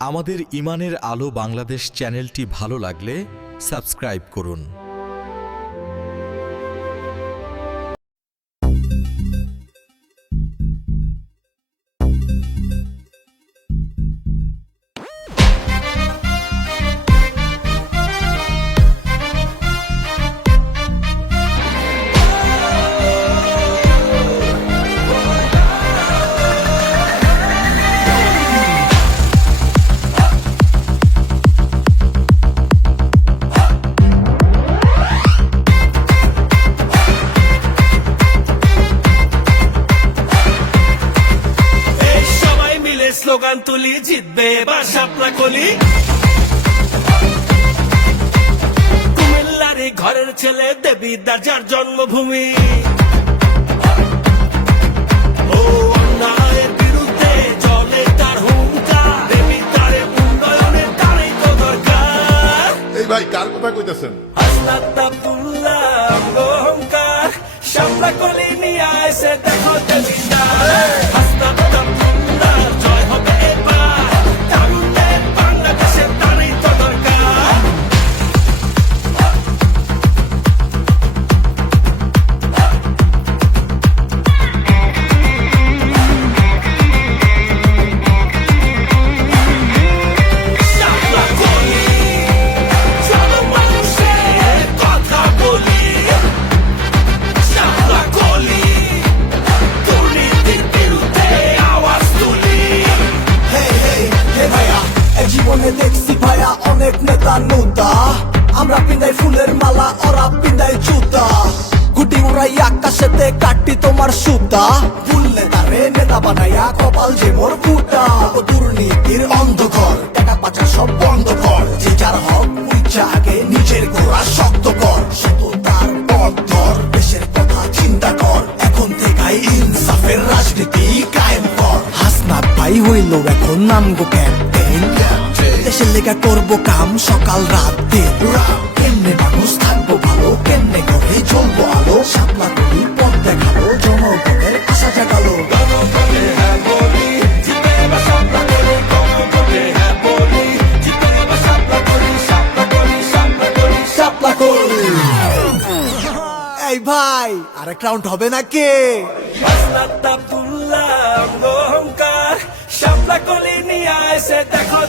আমাদের ইমানের আলো বাংলাদেশ চ্যানেলটি ভালো লাগলে সাবস্ক্রাইব করুন। স্লোগান তুলি জিতবে এবার শাপলা কলি। কুমিল্লার ঘরের ছেলে দেবী দাজার জন্মভূমি ভাই কার কথা কইতেছেন? তোমার সুতা। ভুললে তারে নেতা বানাইয়া কপাল যে মোর ফুটা। ও দুর্নীতির অন্ধকার টাকা পাচা সব বন্ধ কর। যে যার হক উচ্চা আগে নিজের গোড়া শক্ত কর। পথ ধর দেশের কথা চিন্তা কর। এখন থেকেই ইনসাফের রাজনীতি কায়েম কর। হাসনাত ভাই হইল এখন নাম গো ক্যাপ্টেন দেশের লেগা করব কাম সকাল রাত। দিন এই ভাই আর এক রাউন্ড হবে না কে অহংকার শাপলা কলি নিয়ে এসে দেখো